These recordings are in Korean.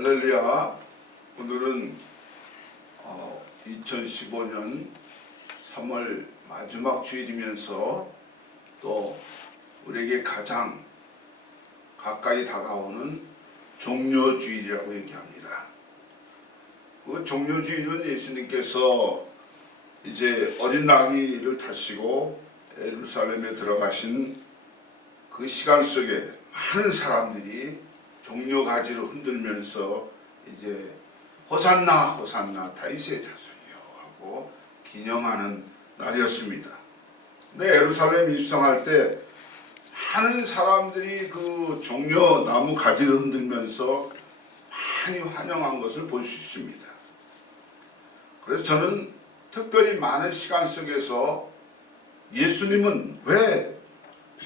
할렐루야. 오늘은 2015년 3월 마지막 주일이면서 또 우리에게 가장 가까이 다가오는 종료주일이라고 얘기합니다. 그 종료주일은 예수님께서 이제 어린 나귀를 타시고 예루살렘에 들어가신 그 시간 속에 많은 사람들이 종려가지를 흔들면서 이제 호산나 호산나 다윗의 자손이요 하고 기념하는 날이었습니다. 근데 예루살렘 입성할 때 많은 사람들이 그 종려 나무 가지를 흔들면서 많이 환영한 것을 볼 수 있습니다. 그래서 저는 특별히 많은 시간 속에서 예수님은 왜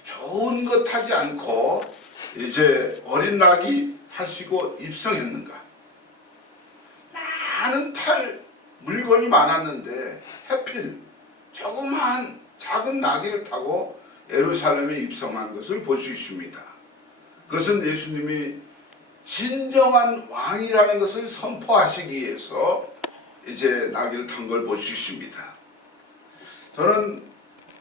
좋은 것 타지 않고 이제 어린 나귀 타시고 입성했는가? 많은 탈 물건이 많았는데 하필 조그마한 작은 나귀를 타고 예루살렘에 입성한 것을 볼 수 있습니다. 그것은 예수님이 진정한 왕이라는 것을 선포하시기 위해서 이제 나귀를 탄 걸 볼 수 있습니다. 저는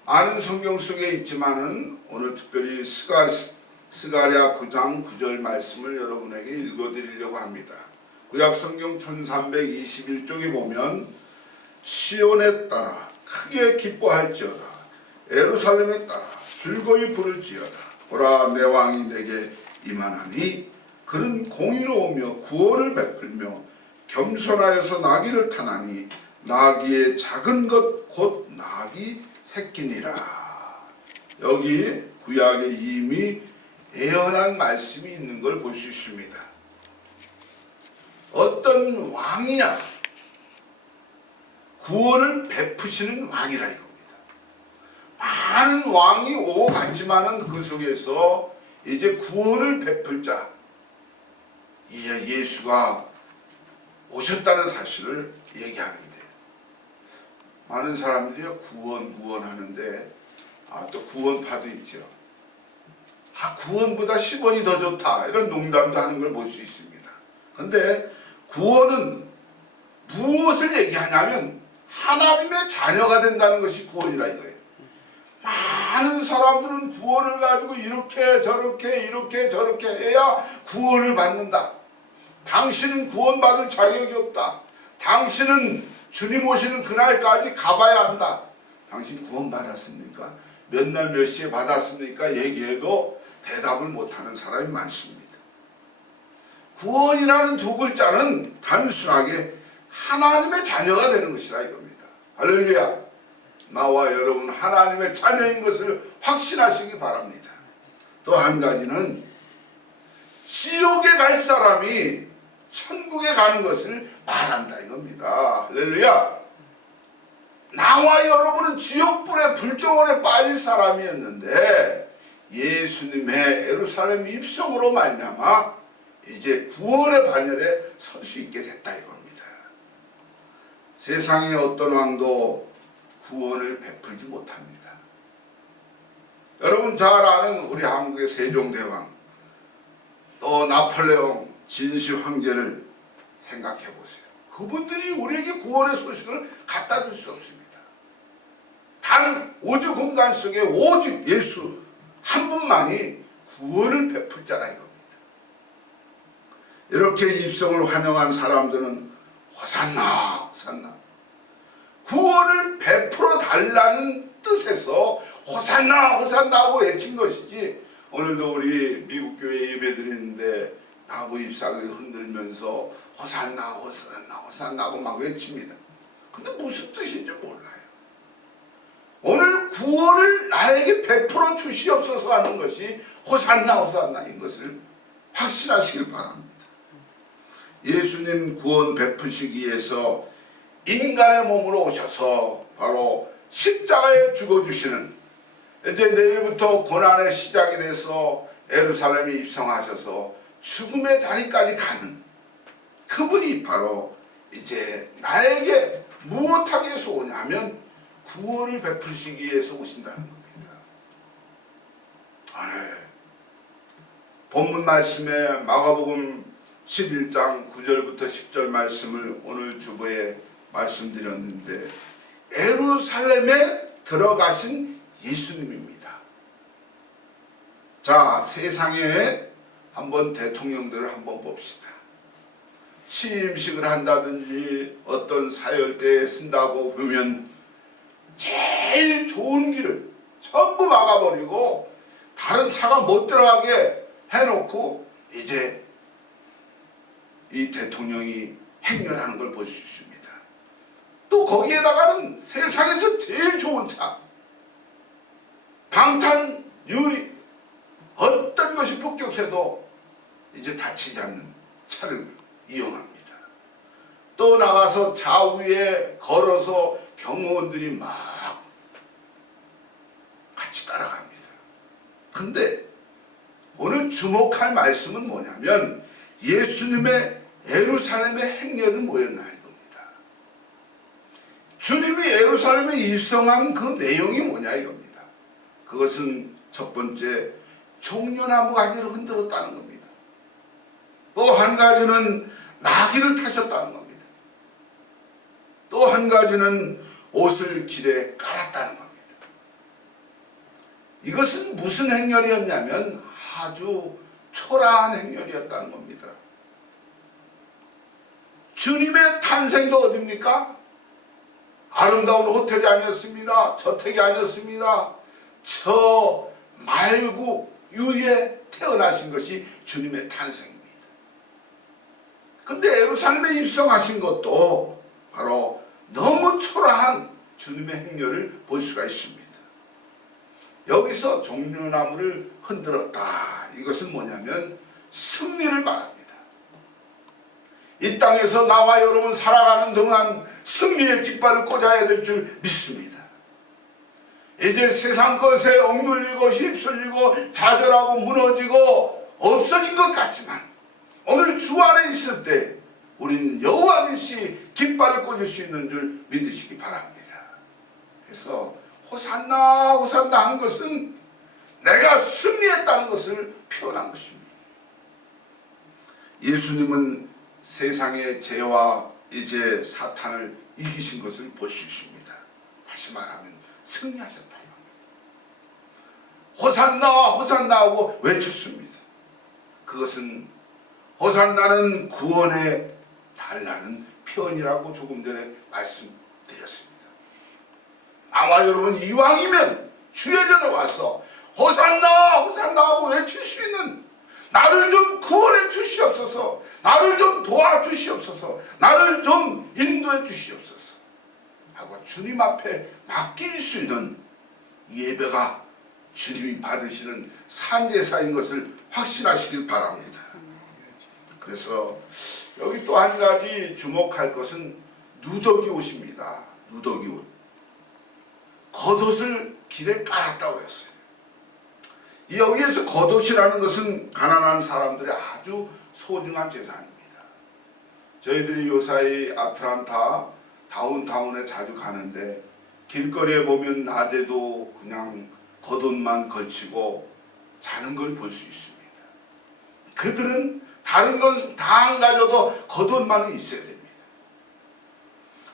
많은 성경 속에 있지만은 오늘 특별히 스가랴 9장 9절 말씀을 여러분에게 읽어드리려고 합니다. 구약 성경 1321쪽에 보면 시온에 따라 크게 기뻐할지어다 예루살렘에 따라 즐거이 부를지어다 보라 내 왕이 내게 임하나니 그는 공의로우며 구원을 베풀며 겸손하여서 나귀를 타나니 나귀의 작은 것 곧 나귀 새끼니라. 여기 구약에 이미 예언한 말씀이 있는 걸 볼 수 있습니다. 어떤 왕이냐? 구원을 베푸시는 왕이라 이겁니다. 많은 왕이 오고 갔지만은 그 속에서 이제 구원을 베풀 자, 예수가 오셨다는 사실을 얘기하는데 많은 사람들이 구원 하는데 또 구원파도 있죠. 구원보다 10원이 더 좋다 이런 농담도 하는 걸 볼 수 있습니다. 그런데 구원은 무엇을 얘기하냐면 하나님의 자녀가 된다는 것이 구원이라 이거예요. 많은 사람들은 구원을 가지고 이렇게 저렇게 해야 구원을 받는다. 당신은 구원받을 자격이 없다. 당신은 주님 오시는 그날까지 가봐야 한다. 당신 구원 받았습니까? 몇 날 몇 시에 받았습니까? 얘기해도 대답을 못하는 사람이 많습니다. 구원이라는 두 글자는 단순하게 하나님의 자녀가 되는 것이라 이겁니다. 할렐루야. 나와 여러분 하나님의 자녀인 것을 확신하시기 바랍니다. 또 한 가지는 지옥에 갈 사람이 천국에 가는 것을 말한다 이겁니다. 할렐루야. 나와 여러분은 지옥불의 불덩어리에 빠진 사람이었는데 예수님의 예루살렘 입성으로 말미암아 이제 구원의 반열에 설 수 있게 됐다 이겁니다. 세상의 어떤 왕도 구원을 베풀지 못합니다. 여러분 잘 아는 우리 한국의 세종대왕 또 나폴레옹 진시 황제를 생각해 보세요. 그분들이 우리에게 구원의 소식을 갖다 줄 수 없습니다. 단 우주 공간 속에 오직 예수 한 분만이 구원을 베풀 자라 이겁니다. 이렇게 입성을 환영한 사람들은 호산나 호산나 구원을 베풀어 달라는 뜻에서 호산나 호산나 하고 외친 것이지 오늘도 우리 미국 교회 예배 드리는데 나무 잎사귀를 흔들면서 호산나 호산나 호산나 하고 막 외칩니다. 근데 무슨 뜻인지 몰라요. 오늘 구원을 나에게 베풀어 주시옵소서 하는 것이 호산나 호산나인 것을 확신하시길 바랍니다. 예수님 구원 베푸시기 위해서 인간의 몸으로 오셔서 바로 십자가에 죽어주시는 이제 내일부터 고난의 시작이 돼서 예루살렘에 입성하셔서 죽음의 자리까지 가는 그분이 바로 이제 나에게 무엇하기 위해서 오냐면 구원을 베푸시기 위해서 오신다는 겁니다. 오늘 본문 말씀에 마가복음 11장 9절부터 10절 말씀을 오늘 주보에 말씀드렸는데, 예루살렘에 들어가신 예수님입니다. 자, 세상에 한번 대통령들을 한번 봅시다. 취임식을 한다든지 어떤 사열대에 쓴다고 보면 제일 좋은 길을 전부 막아버리고 다른 차가 못 들어가게 해놓고 이제 이 대통령이 행렬하는 걸 볼 수 있습니다. 또 거기에다가는 세상에서 제일 좋은 차, 방탄 유리, 어떤 것이 폭격해도 이제 다치지 않는 차를 이용합니다. 또 나가서 좌우에 걸어서 경호원들이 막 같이 따라갑니다. 근데 오늘 주목할 말씀은 뭐냐면, 예수님의 예루살렘의 행렬은 뭐였나 이겁니다. 주님이 예루살렘에 입성한 그 내용이 뭐냐 이겁니다. 그것은 첫 번째, 종려나무 가지를 흔들었다는 겁니다. 또 한 가지는 나귀를 타셨다는 겁니다. 또 한 가지는 옷을 길에 깔았다는 겁니다. 이것은 무슨 행렬이었냐면 아주 초라한 행렬이었다는 겁니다. 주님의 탄생도 어딥니까? 아름다운 호텔이 아니었습니다. 저택이 아니었습니다. 저 말구 유에 태어나신 것이 주님의 탄생입니다. 근데 예루살렘에 입성하신 것도 바로 너무 초라한 주님의 행렬을 볼 수가 있습니다. 여기서 종려나무를 흔들었다. 이것은 뭐냐면 승리를 말합니다. 이 땅에서 나와 여러분 살아가는 동안 승리의 깃발을 꽂아야 될 줄 믿습니다. 이제 세상 것에 억눌리고 휩쓸리고 좌절하고 무너지고 없어진 것 같지만, 오늘 주 안에 있을 때 우리는 여호와 nissi 깃발을 꽂을 수 있는 줄 믿으시기 바랍니다. 그래서 호산나 호산나 한 것은 내가 승리했다는 것을 표현한 것입니다. 예수님은 세상의 죄와 이제 사탄을 이기신 것을 볼 수 있습니다. 다시 말하면 승리하셨다. 호산나 호산나 하고 외쳤습니다. 그것은 호산나는 구원에 달라는 표현이라고 조금 전에 말씀드렸습니다. 아마 여러분 이왕이면 주의 전에 와서 호산나 호산나 하고 외칠 수 있는, 나를 좀 구원해 주시옵소서, 나를 좀 도와주시옵소서, 나를 좀 인도해 주시옵소서 하고 주님 앞에 맡길 수 있는 예배가 주님이 받으시는 산제사인 것을 확신하시길 바랍니다. 그래서 여기 또 한 가지 주목할 것은 누더기 옷입니다. 누더기 옷. 겉옷을 길에 깔았다고 했어요. 여기에서 겉옷이라는 것은 가난한 사람들의 아주 소중한 재산입니다. 저희들이 요사이 아틀란타 다운타운에 자주 가는데 길거리에 보면 낮에도 그냥 겉옷만 걸치고 자는 걸 볼 수 있습니다. 그들은 다른 건 다 안 가져도 겉옷만은 있어야 됩니다.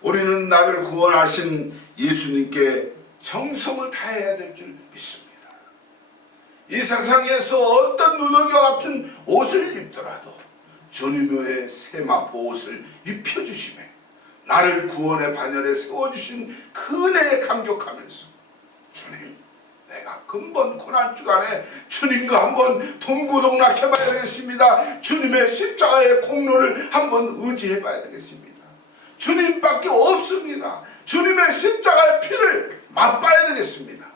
우리는 나를 구원하신 예수님께 정성을 다해야 될 줄 믿습니다. 이 세상에서 어떤 누더기와 같은 옷을 입더라도 주님의 세마포 옷을 입혀주시며 나를 구원의 반열에 세워주신 그 은혜에 감격하면서, 주님, 내가 근본 고난주간에 주님과 한번 동고동락해봐야 되겠습니다. 주님의 십자가의 공로를 한번 의지해봐야 되겠습니다. 주님밖에 없습니다. 주님의 십자가의 피를 맛봐야 되겠습니다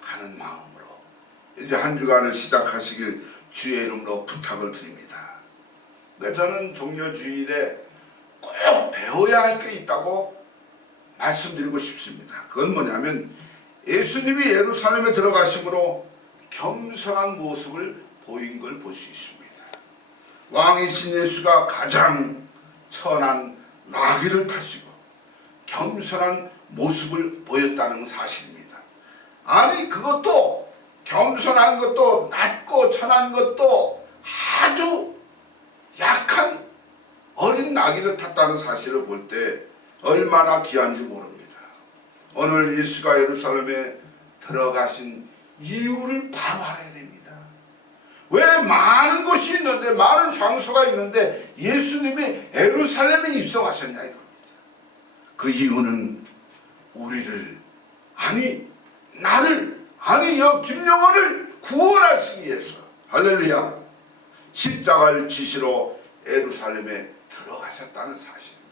하는 마음으로 이제 한 주간을 시작하시길 주의 이름으로 부탁을 드립니다. 저는 종려주일에 꼭 배워야 할 게 있다고 말씀드리고 싶습니다. 그건 뭐냐면, 예수님이 예루살렘에 들어가심으로 겸손한 모습을 보인 걸 볼 수 있습니다. 왕이신 예수가 가장 천한 나귀를 타시고 겸손한 모습을 보였다는 사실입니다. 아니, 그것도 겸손한 것도 낮고 천한 것도 아주 약한 어린 나귀를 탔다는 사실을 볼 때 얼마나 귀한지 모릅니다. 오늘 예수가 예루살렘에 들어가신 이유를 바로 알아야 됩니다. 왜 많은 곳이 있는데, 많은 장소가 있는데 예수님이 예루살렘에 입성하셨냐 이겁니다. 그 이유는 우리를, 아니 나를, 아니 김영원을 구원하시기 위해서, 할렐루야, 십자가를 지시러 예루살렘에 들어가셨다는 사실입니다.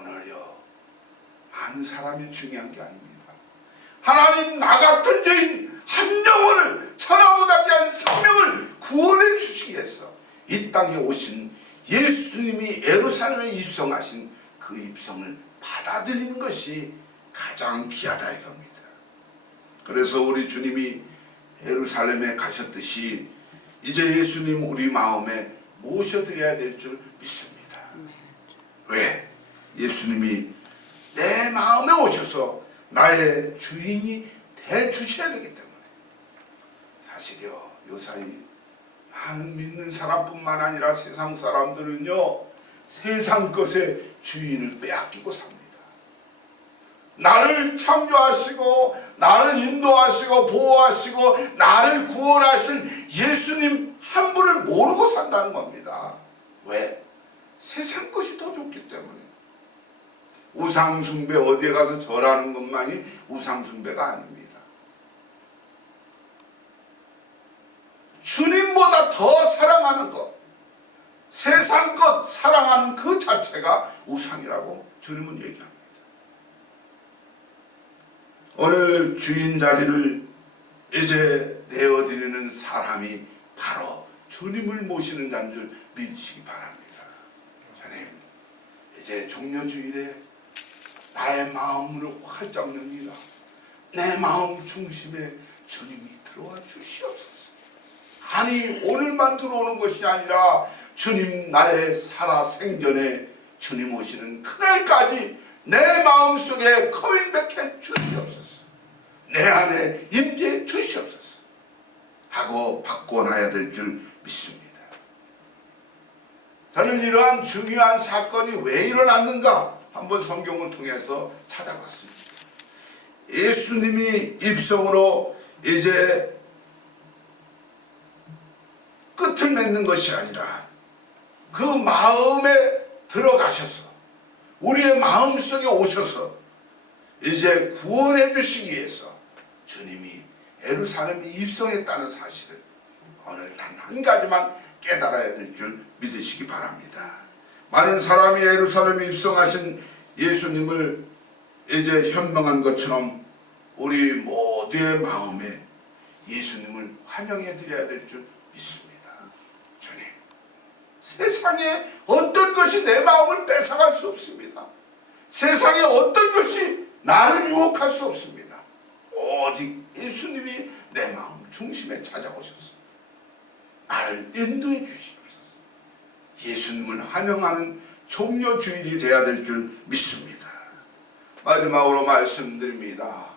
오늘요, 많은 사람이 중요한 게 아닙니다. 하나님, 나 같은 죄인 한 영혼을, 천하보다 귀한 생명을 구원해 주시기 위해서 이 땅에 오신 예수님이 예루살렘에 입성하신 그 입성을 받아들이는 것이 가장 귀하다 이겁니다. 그래서 우리 주님이 예루살렘에 가셨듯이 이제 예수님 우리 마음에 모셔드려야 될 줄 믿습니다. 왜? 예수님이 내 마음에 오셔서 나의 주인이 되주셔야 되기 때문에. 사실요, 요사이 많은 믿는 사람뿐만 아니라 세상 사람들은요, 세상 것의 주인을 빼앗기고 삽니다. 나를 창조하시고 나를 인도하시고 보호하시고 나를 구원하실 예수님 한 분을 모르고 산다는 겁니다. 왜? 세상 것이 더 좋기 때문에. 우상숭배, 어디에 가서 절하는 것만이 우상숭배가 아닙니다. 주님보다 더 사랑하는 것, 세상 것 사랑하는 그 자체가 우상이라고 주님은 얘기합니다. 오늘 주인 자리를 이제 내어드리는 사람이 바로 주님을 모시는 자인 줄 믿으시기 바랍니다. 주님, 이제 종려주일에 나의 마음을 활짝 엽니다. 내 마음 중심에 주님이 들어와 주시옵소서. 아니, 오늘만 들어오는 것이 아니라 주님, 나의 살아 생전에 주님 오시는 그날까지 내 마음속에 커밍백해 주시옵소서. 내 안에 임재해 주시옵소서 하고 바꿔놔야 될 줄 믿습니다. 저는 이러한 중요한 사건이 왜 일어났는가 한번 성경을 통해서 찾아봤습니다. 예수님이 입성으로 이제 끝을 맺는 것이 아니라 그 마음에 들어가셔서 우리의 마음속에 오셔서 이제 구원해 주시기 위해서 주님이 예루살렘에 입성했다는 사실을 오늘 단 한 가지만 깨달아야 될 줄 믿으시기 바랍니다. 많은 사람이 예루살렘에 입성하신 예수님을 이제 현명한 것처럼 우리 모두의 마음에 예수님을 환영해 드려야 될 줄 믿습니다. 주님, 세상에 어떤 것이 내 마음을 뺏어갈 수 없습니다. 세상에 어떤 것이 나를 유혹할 수 없습니다. 오직 예수님이 내 마음 중심에 찾아오셔서 나를 인도해 주시옵소서. 예수님을 환영하는 종려주일이 되어야 될 줄 믿습니다. 마지막으로 말씀드립니다.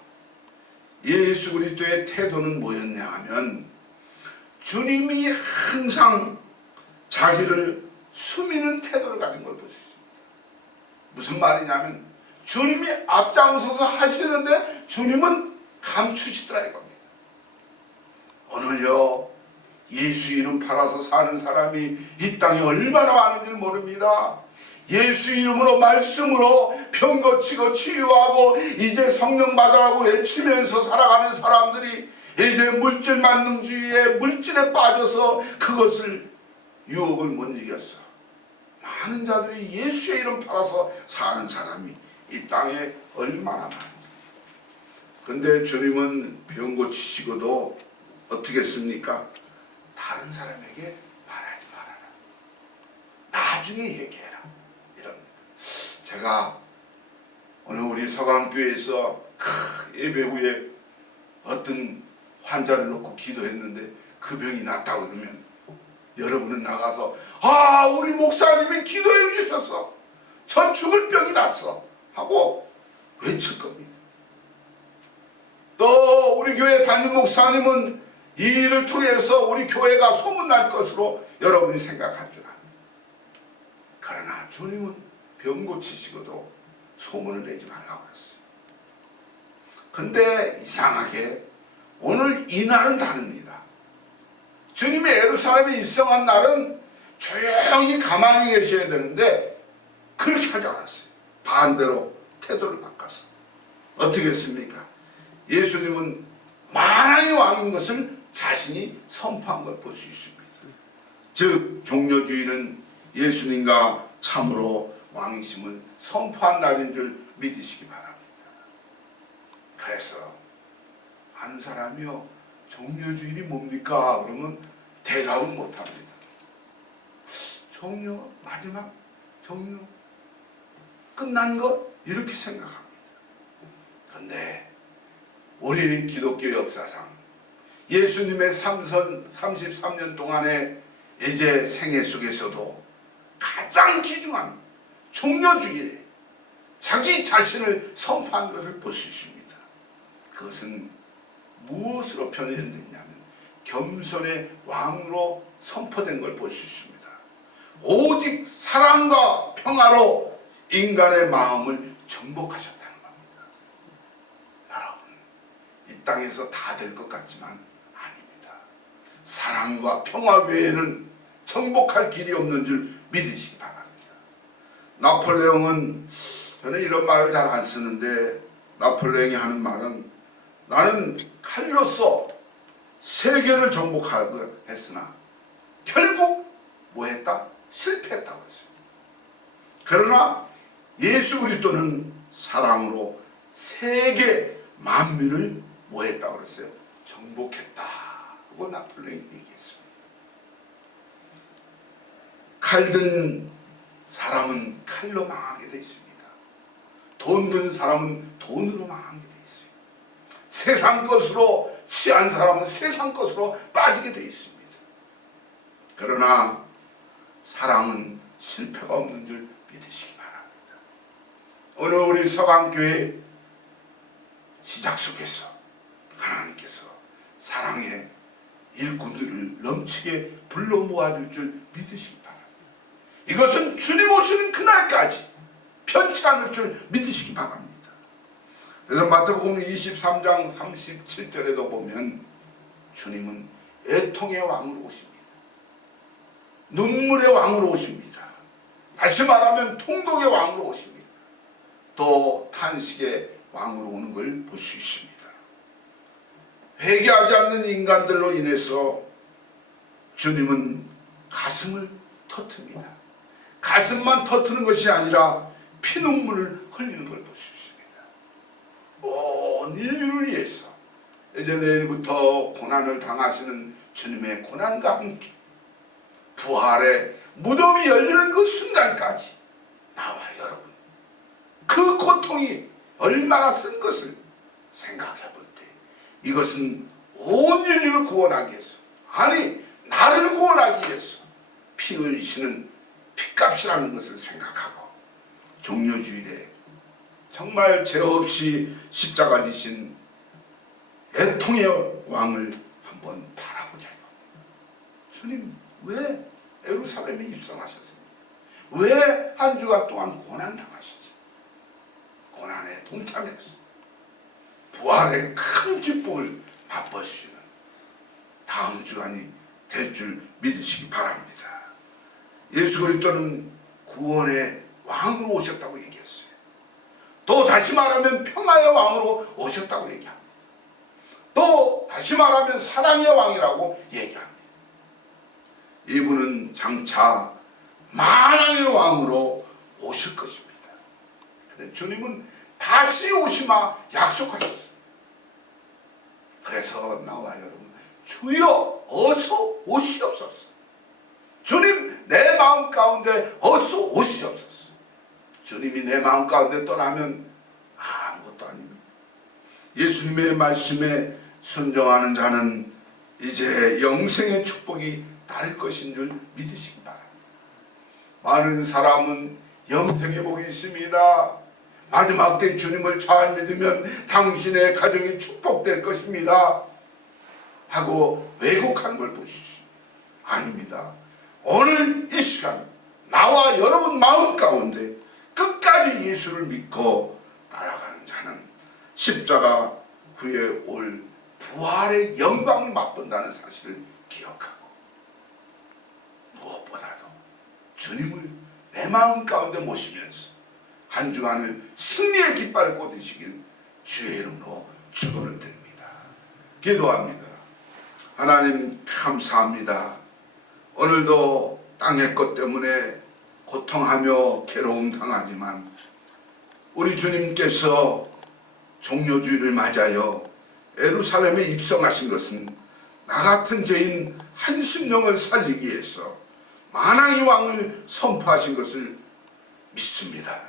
예수 그리스도의 태도는 뭐였냐 하면 주님이 항상 자기를 숨기는 태도를 가진 걸 볼 수 있습니다. 무슨 말이냐면 주님이 앞장서서 하시는데 주님은 감추시더라 이겁니다. 오늘요, 예수 이름 팔아서 사는 사람이 이 땅에 얼마나 많은지 모릅니다. 예수 이름으로 말씀으로 병 고치고 치유하고 이제 성령 받으라고 외치면서 살아가는 사람들이 이제 물질 만능주의에 물질에 빠져서 그것을 유혹을 못 이겼어. 많은 자들이 예수의 이름 팔아서 사는 사람이 이 땅에 얼마나 많은지. 근데 주님은 병 고치시고도 어떻게 했습니까? 다른 사람에게 말하지 말아라. 나중에 얘기해라. 이럽니다. 제가 오늘 우리 서강교회에서 예배 후에 어떤 환자를 놓고 기도했는데 그 병이 낫다고 그러면 여러분은 나가서 우리 목사님이 기도해 주셔서 저 죽을 병이 났어 하고 외칠 겁니다. 또 우리 교회 담임 목사님은 이 일을 통해서 우리 교회가 소문날 것으로 여러분이 생각할 줄 압니다. 그러나 주님은 병 고치시고도 소문을 내지 말라고 했어요. 근데 이상하게 오늘 이 날은 다릅니다. 주님이 예루살렘에 입성한 날은 조용히 가만히 계셔야 되는데 그렇게 하지 않았어요. 반대로 태도를 바꿔서 어떻게 했습니까? 예수님은 만왕의 왕인 것을 자신이 선포한 걸 볼 수 있습니다. 즉 종려주의는 예수님과 참으로 왕이심을 선포한 날인 줄 믿으시기 바랍니다. 그래서 아는 사람이요, 종려주일이 뭡니까? 그러면 대답을 못합니다. 종려, 마지막 종려, 끝난 것? 이렇게 생각합니다. 그런데 우리 기독교 역사상 예수님의 33년 동안의 이제 생애 속에서도 가장 귀중한 종려주일에 자기 자신을 선포한 것을 볼 수 있습니다. 그것은 무엇으로 표현됐냐면 겸손의 왕으로 선포된 걸 볼 수 있습니다. 오직 사랑과 평화로 인간의 마음을 정복하셨다는 겁니다. 여러분, 이 땅에서 다 될 것 같지만 아닙니다. 사랑과 평화 외에는 정복할 길이 없는 줄 믿으시기 바랍니다. 나폴레옹은, 저는 이런 말을 잘 안 쓰는데 나폴레옹이 하는 말은, 나는 칼로서 세계를 정복하고 했으나 결국 뭐 했다? 실패했다고 했어요. 그러나 예수 그리스도는 사랑으로 세계 만민을 뭐 했다고 그랬어요? 정복했다 하고 나폴레옹이 얘기했습니다. 칼든 사람은 칼로 망하게 돼 있습니다. 돈 든 사람은 돈으로 망하게 돼 있어요. 세상 것으로 취한 사람은 세상 것으로 빠지게 돼 있습니다. 그러나 사랑은 실패가 없는 줄 믿으시기 바랍니다. 오늘 우리 서강교회 시작 속에서 하나님께서 사랑의 일꾼들을 넘치게 불러 모아줄 줄 믿으시기 바랍니다. 이것은 주님 오시는 그날까지 편치 않을 줄 믿으시기 바랍니다. 그래서 마태복음 23장 37절에도 보면 주님은 애통의 왕으로 오십니다. 눈물의 왕으로 오십니다. 다시 말하면 통곡의 왕으로 오십니다. 또 탄식의 왕으로 오는 걸 볼 수 있습니다. 회개하지 않는 인간들로 인해서 주님은 가슴을 터뜨립니다. 가슴만 터뜨는 것이 아니라 피눈물을 흘리는 걸 볼 수 있습니다. 온 인류를 위해서 이제 내일부터 고난을 당하시는 주님의 고난과 함께 부활의 무덤이 열리는 그 순간까지 나와 여러분 그 고통이 얼마나 쓴 것을 생각해 볼 때 이것은 온 인류를 구원하기 위해서, 아니 나를 구원하기 위해서 피 흘리시는 핏값이라는 것을 생각하고 종려주일에 정말 죄 없이 십자가 지신 애통의 왕을 한번 바라보자. 주님 왜 예루살렘에 입성하셨습니까? 왜 한 주간 동안 고난당하셨어요? 고난에 동참했어요. 부활의 큰 기쁨을 맛보시는 다음 주간이 될 줄 믿으시기 바랍니다. 예수 그리스도는 구원의 왕으로 오셨다고 얘기했어요. 또 다시 말하면 평화의 왕으로 오셨다고 얘기합니다. 또 다시 말하면 사랑의 왕이라고 얘기합니다. 이분은 장차 만왕의 왕으로 오실 것입니다. 근데 주님은 다시 오시마 약속하셨습니다. 그래서 나와 여러분, 주여 어서 오시옵소서. 주님 내 마음 가운데 어서 오시옵소서. 주님이 내 마음 가운데 떠나면 아무것도 아닙니다. 예수님의 말씀에 순종하는 자는 이제 영생의 축복이 따를 것인 줄 믿으시기 바랍니다. 많은 사람은 영생의 복이 있습니다. 마지막 때 주님을 잘 믿으면 당신의 가정이 축복될 것입니다. 하고 왜곡하는 걸 볼 수 있습니다. 아닙니다. 오늘 이 시간 나와 여러분 마음 가운데 끝까지 예수를 믿고 따라가는 자는 십자가 후에 올 부활의 영광을 맛본다는 사실을 기억하고 무엇보다도 주님을 내 마음 가운데 모시면서 한 주간을 승리의 깃발을 꽂으시길 주의 이름으로 축원을 드립니다. 기도합니다. 하나님 감사합니다. 오늘도 땅의 것 때문에 고통하며 괴로움 당하지만 우리 주님께서 종료주의를 맞아요 예루살렘에 입성하신 것은 나 같은 죄인 한순영을 살리기 위해서 만왕의 왕을 선포하신 것을 믿습니다.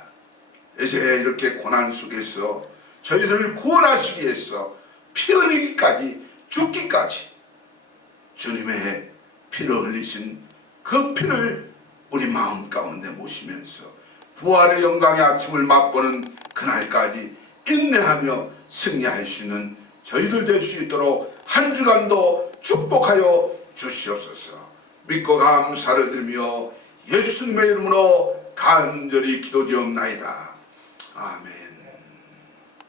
이제 이렇게 고난 속에서 저희들을 구원하시기 위해서 피 흘리기까지 죽기까지 주님의 피를 흘리신 그 피를 우리 마음 가운데 모시면서 부활의 영광의 아침을 맛보는 그날까지 인내하며 승리할 수 있는 저희들 될 수 있도록 한 주간도 축복하여 주시옵소서. 믿고 감사를 드리며 예수님의 이름으로 간절히 기도드리옵나이다. 아멘.